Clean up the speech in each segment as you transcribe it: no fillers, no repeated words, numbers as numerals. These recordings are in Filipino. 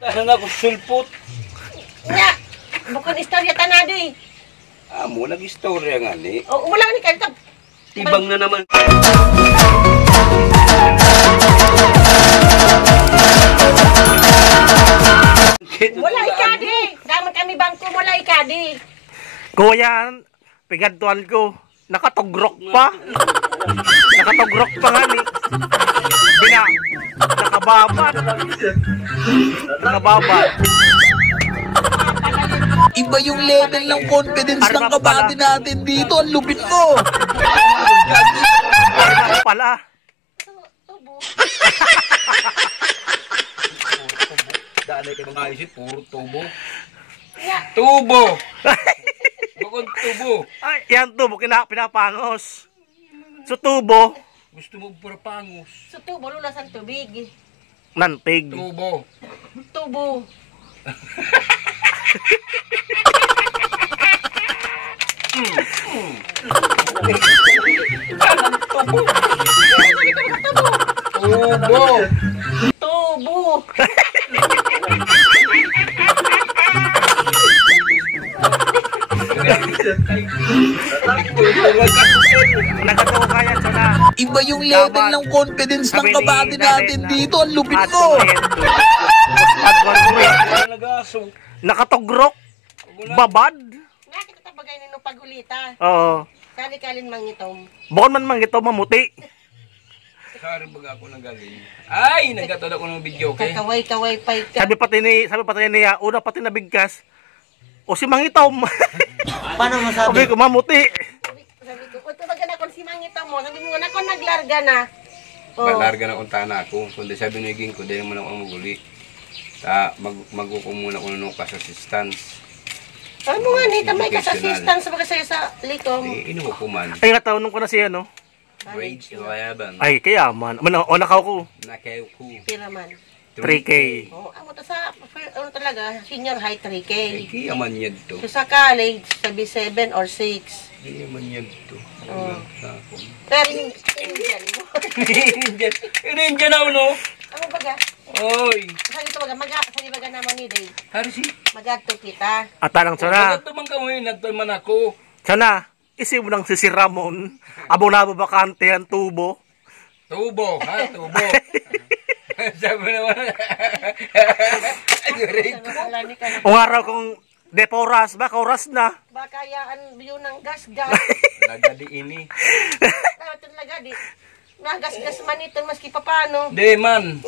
Tahan ako sulpot. Nya, bukod istorya tanado eh. Amo, nag-istorya nga ni. O, wala ni kanito. Tibang na naman. Wala ikadi. Daman kami bangko, wala ikadi. Kuya, pigadtuan ko. Nakatugrok pa. Nakatugrok pa nga ni. Nakababad. Nakababad. Iba yung level ng confidence ng kabady natin dito. Ang lupit mo. Ano pala? Tubo. Daan ay kayo mga isip, puro tubo. Nya, Tubo! Bukod tubo. Ay, yan tubo, pinapangos. So tubo, Gusto mo para pangos. sa tubo, lula sa tubig. nantig. Tubo. Tubo. Tubo. Tubo. Nagatawa kaya siya na. Iba yung level ng confidence ng kabady natin dito. Ang lupit mo. Nagaso. Nakatugrok. Babad. Nakita tabagay nino pagulita. Oo. Kali-kalin mangitom. Bukod man mang ito mamuti. Sorry baga ako nagaling. Ay, nagkatod ako ng video, okay? Kakaway-kaway pa ka. Sabi pati niya, una pati nabigkas. O si Mangitom. Paano Sabi ko, mamuti. Sabi ko, kung tubagan ako si mangitom mo, sabi mo na ako naglarga na. Oh. Malarga na kung tana ako. Kundi sabi naging ko, dahil naman ako maguli. Mag-upo muna ko nung assistance. Ano mo nga ni, tamay ka sa assistance sa mga sa likom. Inuho ko man. Ay, nataunong ko na siya, no? Grades 11. Ay, kaya man. O nakaw ko. Nakaw ko. Piraman. 3K. Oh, amo to sa ano talaga, senior high 3K. Ay, kaya man yan to. So sa college, sabi 7 or 6. Kaya man yan to. Oh. Sa ako. Pero yung Indian mo. Indian ako, no? Ano baga? Oy. Sabi to baga, sabi baga naman ni Day. Harisi. Magadto kita. At tanang sana. Nagtuman ka mo yun, nagtuman ako. Sana, isip mo lang si Ramon. Abong nababakante ang tubo. Tubo, ha? Tubo. Sabi naman. Wala ni ka na. Kung araw kong deporas ba, kauras na. Baka yaan view ng gas-gas. Lagadi ini. Tawag talaga di. Nagas-gas man ito, maski pa paano. De man.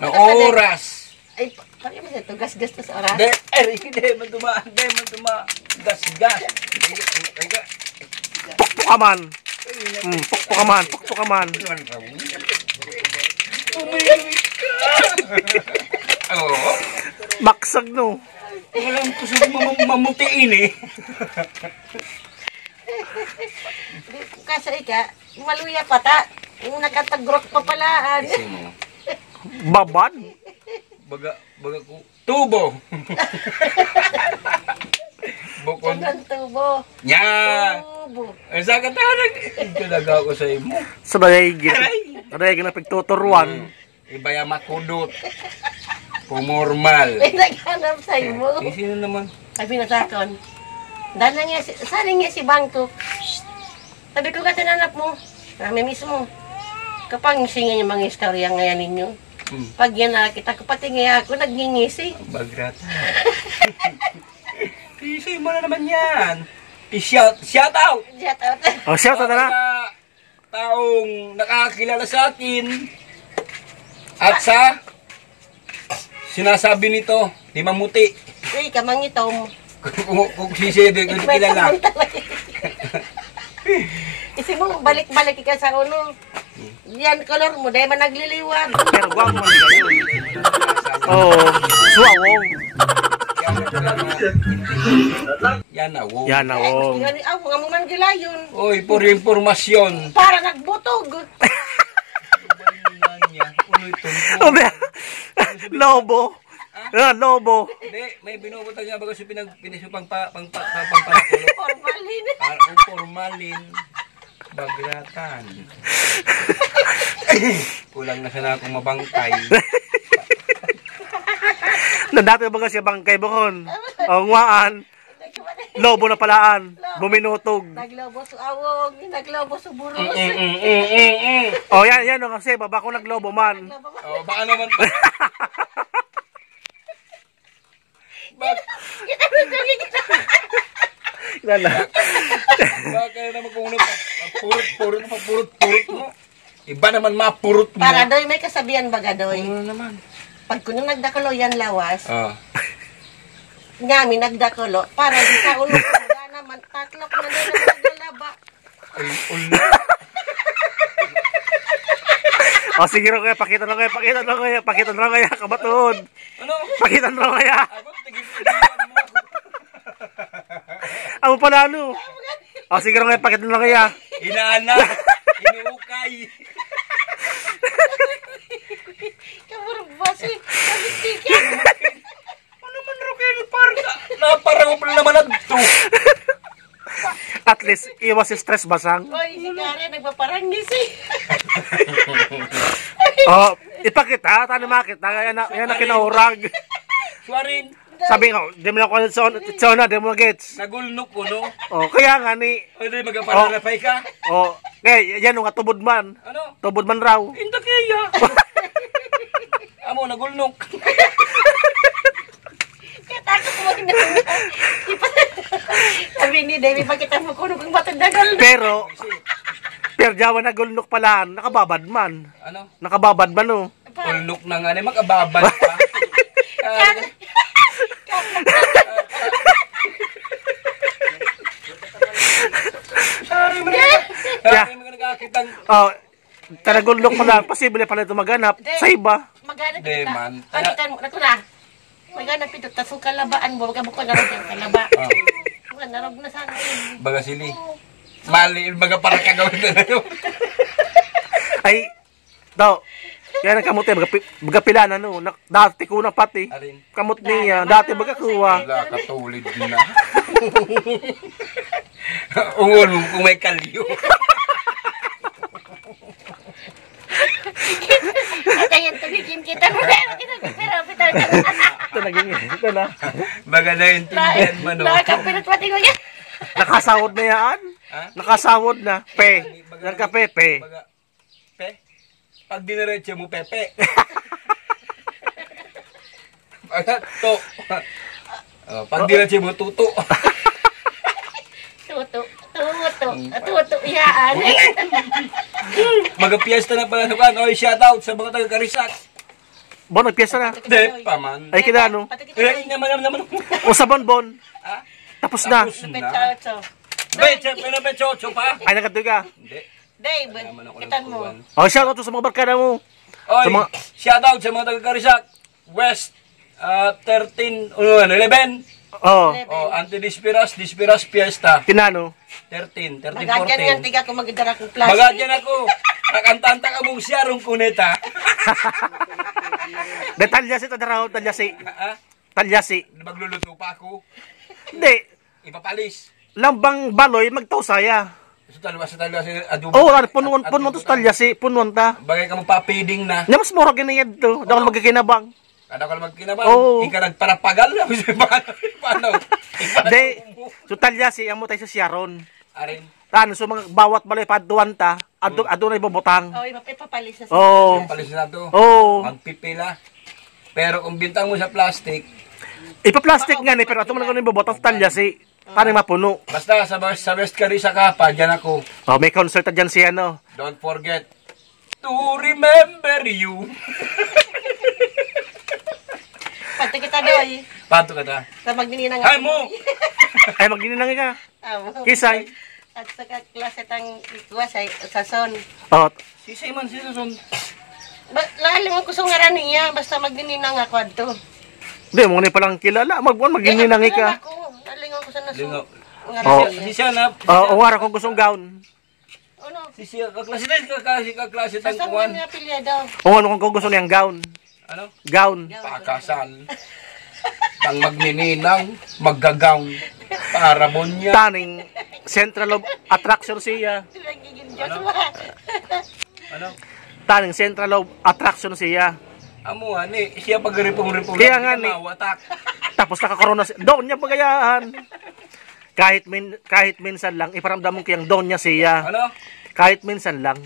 Na Magkakade. oras. Ay, parang mo ito, gas-gas to sa oras. De, de man tuma. Gas. Pukpuk ka man. Pukpuk ka man, pukpuk ka man. Tumingit ka. Oo. Maksag no. Walang kusog mamutiin eh. Kasi ika, maluya pa ta. Yung nakatagrok pa palaan. Kasi mo. Babad. Baga ko. Tubo. Bukod. Ang tubo. Nya. Tubo. Ang sakit na talaga ako sa imo. Sabay gina pagtuturuan. Ibaya makudot. Pumormal. May naghanap sa imo. Eh, sino naman? Sabi na sa akin, dala niya, sali niya si Bangko. Sabi ko, katinanap mo. Kami mismo. Kapag singin yung mga istorya ngayon ninyo. Pag yan nakita ko, pati nga ako, nagngingisi. Bagrata. Isay mo na naman yan. Shout out! Shout out. O siya, ito na. Taong nakakilala sa akin. At sa sinasabi nito, di mamuti. Uy, kamangitom. Kung sisibi ko kilala. Kasi mo, balik-balik ka sa uno. Yan, color mo, dahil man nagliliwan. Pero guwag mo nila yun. Oo. Suwawong. Yan na, wow. Yan na, wong. Aw, nga mo man gilayon. Oy, puro informasyon. Para nagbutog. Obe. Lobo. Lobo. Hindi, may binubutang nga bago sa pinisupang pangpakulo. Formalin. Parang formalin. Bagratan. Kulang na sana akong mabangkay. Nandati ba siya bangkay bukon? O nguaan. Lobo na palaan. Buminutog. Naglobo sa awong, naglobo sa buros. O yan o kasi baba ko naglobo man. Oh, baka naman. Yan na. Baka naman kung ano, purot mo. Iba naman mapurot mo. Para doy, may kasabihan baga doy. Ano naman? Pag kuno nagdakulo yan lawas, Ah. ngami nagdakulo, para di sa ulo ko, naman, tatlok na doon ang naglalaba. Ay, ulo. O sige ro kaya, pakita na kaya, kabatuod. Ano? Pakita na kaya. Ako, tigil-tigilan mo. Amo pala ano. O sige ro kaya, pakita na kaya. Inaana. Inuukay. Kamurang basi, kabitikin. Ano man ro kayo? Naparang mo naman na ito. At least, iwas stress basang. Oy, si Karen, nagpaparangis eh. O, ipakita, tani makita, yan na kinaurag. Suwarin. Sabi nga, di mo na ko sa di mo na gets. Nagulnok ko, no? O, kaya nga ni, Pwede magapanarapay ka. o, kaya yan nga tubod man. Ano? Tubod man raw. Inta kaya. Amo, nagulnok. Katakot mo na. Sabi ni David, pakita mo kuno kung matadagal. Pero Jawa na gulnok pala, nakababad man. Ano? Nakababad man o. Ulnok na nga, makababad pa. Sorry mo na. Yeah. Sorry mo na nagkakitang. O, tanagulnok pala, posible pala ito maganap. Sa iba. Magana Di kita. man. Pakitan mo, nato na. Magana pito, tasong kalabaan mo, magkabukon na rin yung kalaba. Oh. Wala, narog na sana yun. Baga sili. Mali, baga para kagawin na yun. Ay, daw. Yan ang kamot eh, bagapila na no. Dati ko na pati. Arin. Kamot niya, dati bagakuha. Wala, katulid na. Ungol mo kung may kalyo. At ayan, tumigin kita mo na. Pero, pitar ka. Ito naging ito na. Baga na yung tindihan mo, no? Nakakapinot pati ko yan. Nakasawod na yan. Ha? Nakasawod na. Pe. Yan ka pepe. Baga, pe? Pag diniretso mo, pepe. Baga, to. Oh, pag diniretso mo, tuto. Tuto, iyaan. Magapiesta na pala naman. Oy, shoutout sa mga taga-Karisak. Bon, nagpiyesa na. De, paman. Ay, kita ano. Pati kita Eh, naman. O sa bonbon. Ha? Tapos na. Tapos na. Petso. Beche, pinabechocho pa. Ay, nagkatoy ka. Hindi. Dave, Naman ako kitan mo. nagkuhan. O, shout out sa mga barkada mo. Oy, Sa mga- shoutout sa mga taga-Karisak. West 13, 11. O, Oh, anti-dispiras fiesta. kinano. 13, Magagyan yan, 14. tiga kung magdara kong plastic. Magagyan ako. Nakantanta ka mong siyarong kuneta. Detalyasi ito na raw, talyasi. Ha? Talyasi. Magluluto pa ako. Hindi. Ipapalis. Lambang baloy, magtausaya. Sa talwa, adubo. Oo, punuan to sa talyasi. Punuan ta. Bagay ka mo papiding na. Nga mas mura ganyan to. Daw magkakinabang. Kada ka magkinabang. Oo. Ika nagparapagal. Paano? Hindi. So talyasi, amo tayo sa Sharon. Arin. Ano, so mga bawat baloy paduan ta. Ado na ibabutang. Oh, ipapalis na siya. Oo. Palis na to. Oo. Magpipila. Pero kung bintang mo sa plastic, Ipa-plastic nga ni, pero ato man ako ibabutang sa talyasi. Paano mapuno? basta sa West Carissa ka pa, dyan ako. Oh, may concert na dyan siya, no? Don't forget to remember you. Pati kita doy. Pato ka ta. Sa magdininang. Hay mo! Ay, magdininang ka. Amo. Kisay. At sa klase tang ikuwasay sa son. Oh, Si Simon, si Susun. Lalim ang kusong ngaran niya, basta magdininang ako adto. hindi, mo ni palang kilala. Magdininang ka. Nalingaw ko sa naso. Lingaw. Oh. Si siya na. Oh, ungara kong gustong gown. Ano? Si siya, kaklase tayo, kaklase Sa tang saan kuwan. niya pilya daw? O ano kung gusto niyang gown? Ano? Gown. Pakasal. Tang magnininang, maggagawn. Para mo niya. Taning central of attraction siya. Nagiging Diyos Ano? mo. Ano? Taning central of attraction siya. Amo ani, siya pag-ripong-ripong. Kaya nga, ni. Mawatak. Tapos nakakorona doon niya pagayaan. Kahit minsan lang iparamdam mo kayang doon niya siya. Ano? Kahit minsan lang.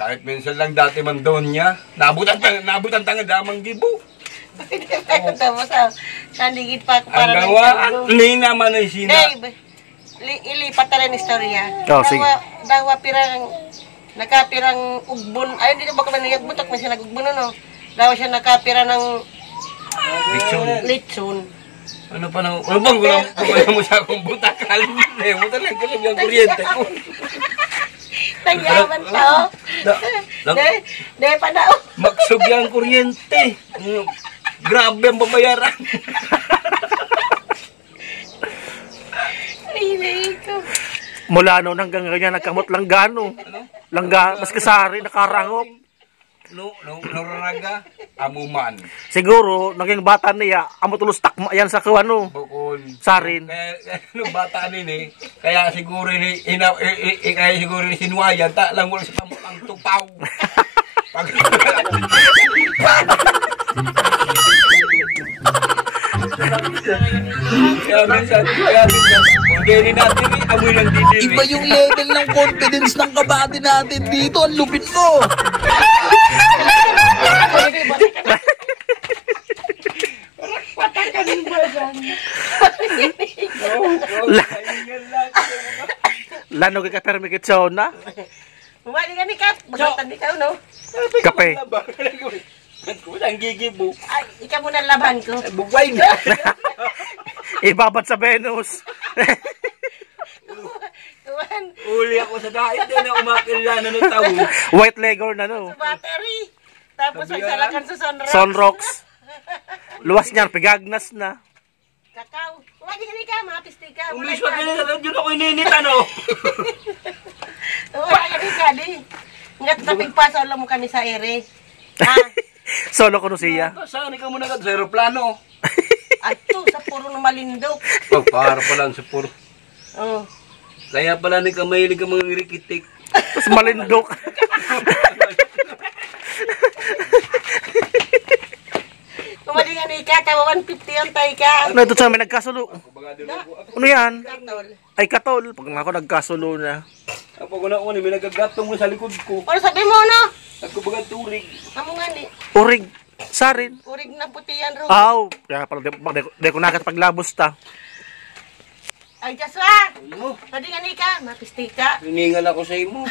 Kahit minsan lang dati man doon niya. Nabutan tangan damang gibo. Tapos sa ligid pa ako para Ang gawa, ni naman ay sina. Dave, ilipat na rin istorya. Oh, sige. Dawa pirang, nakapirang ugbon, ay hindi na ba kami nagbutak na siya nagugbon no? Dawa siya nakapira ng litson. Ano pa nang, ano bang gulang mo sa akong butakal? Mo talaga kasi yung kuryente ko. Nagyaman siya, oh. De pa na, oh. Magsugya ang kuryente. Grabe ang babayaran. Ay, ko. Mula noon hanggang ganyan nagkamot langgano. Langga, mas kasari nakarangop. Naraga, amuman. Siguro naging bata niya, amo tulos takma yan sa kuano. Bukon. Sarin. Kaya nung bata ni kaya siguro kaya siguro ni sinuwayan, ta lang mo sa pamukang tupaw. Pag kaya minsan, hindi natin amoy ng didiri. Iba yung level ng confidence ng kabady natin dito. Ang lupit mo. Lano ka permi kitsona? Mumali ka ni Kap, magkatan di ka, no? Kape. Ang gigibo. Ay, ikaw muna laban ko. Bugway na. Ibabad sa Venus. Tuwan, Uli ako sa dait din na umakilala ng tao. White Legor na no. sa battery. Tapos may salakan sa sunrock. Sunrocks. Luwas niyan, pigagnas na. Kakao. Mumali ka ni Kap, mga pisti ka. Umiswa ka na yun ako ininit ano. Wala ka ni Kap, di. Nga tapig pa sa ulo mo kami sa ere. Ha? Solo ko no siya. Saan ka muna ka sa aeroplano? Ato, sa puro ng malindok. Oh, para pala sa puro. Oh. Kaya pala ni ka mahilig ang mga rikitik. Tapos malindok. Mumali ka ni Kap, tawa 150 ang tay ka. Ano ito sa may nagkasulo? Ano yan? Katol. Ay katol. Pag ako nagkasulo na. Ako ko na may nagagatong mo sa likod ko. Ano sabi mo, no? Ako baga turig. Amo nga ni. Urig. Sarin. Urig na puti yan, Ro. Aw. Kaya pala di ko nakat paglabos ta. Ay, Joshua! Ano? Pwede nga ni ka, mapisti ka. Hiningal ako sa imo.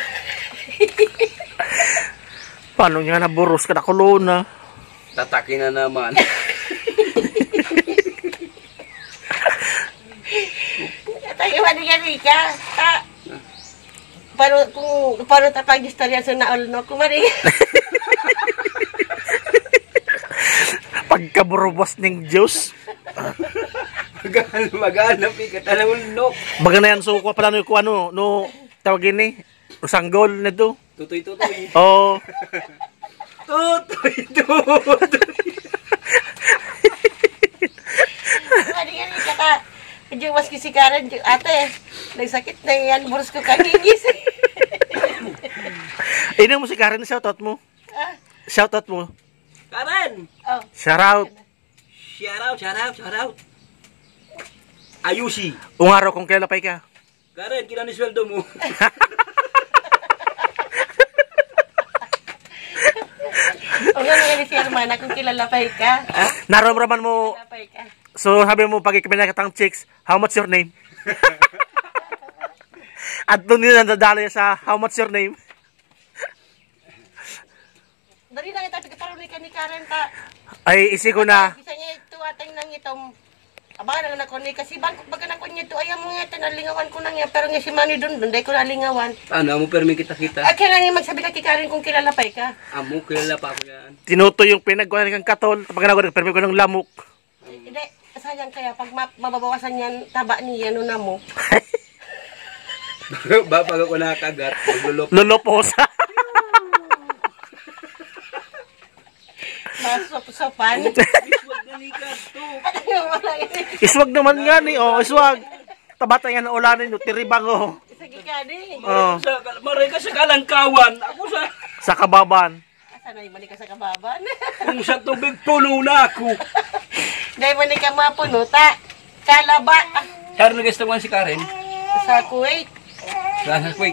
Paano niya naburos ka na kulona? Tataki na naman. Tayo, pwede nga ni ka. Paano tapag istorya sa naol, no? Kumari. Pagkaburubos ng Diyos. Maghanap ka talawulnok. Baga na yan suko pala no ko ano no tawagin ni sanggol na do. Tutoy. Oh. Tutoy. Pwede nga ni ka ta. Hindi mas kisikaran, ate. Nagsakit na yan, buros ko kangingis. Ino mo si Karen, shoutout mo. Ah, Shoutout mo. Karen! oh. Shout out. Shout out. Ayusi. Ungaraw kung kailan pay ka. Karen, kailan ni sweldo mo? O nga nga ni si Hermana, kung kilalapay ka. Naramraman mo, Kilalapay ka. so sabi mo pag ikipinakatang chicks, how much your name? At doon nila nadadala sa how much your name? Dari lang ito, pagkaparoon ka ni Karen ta. Ay isi ko na. Isa niya ito atang nang itong abangan na ko ni kasi bangkok baga na ko niya ito ayaw mo nga tinalingawan ko na niya pero nga si Manny doon dahil ko nalingawan. Ano mo permi kita-kita? At kaya nga magsabi ka kay Karen kung kilalapay ka. Amo kilala pa ako yan. Tinuto yung pinagkuhan kang katol. Pag nagpermi ko ng lamok. Hindi, sayang kaya pag mababawasan yan taba niya no na mo. Ba pag ako nakagat, maglulok. Lulopos. Masop-sopan. Wag dalikat to. Iswag naman nga ni. Oh, iswag. Tabata yan na ulanin nyo. Tiribang oh. Sige ka di. Oh. Maray ka sa kalangkawan. Ako sa Sa kababan. Asa Sanay mali ka sa kababan. Kung sa tubig, puno na ako. Dahil mali ka mapuno, kalaba. Saan nag-estawan si Karen? Sa Kuwait. Sa Kuwait.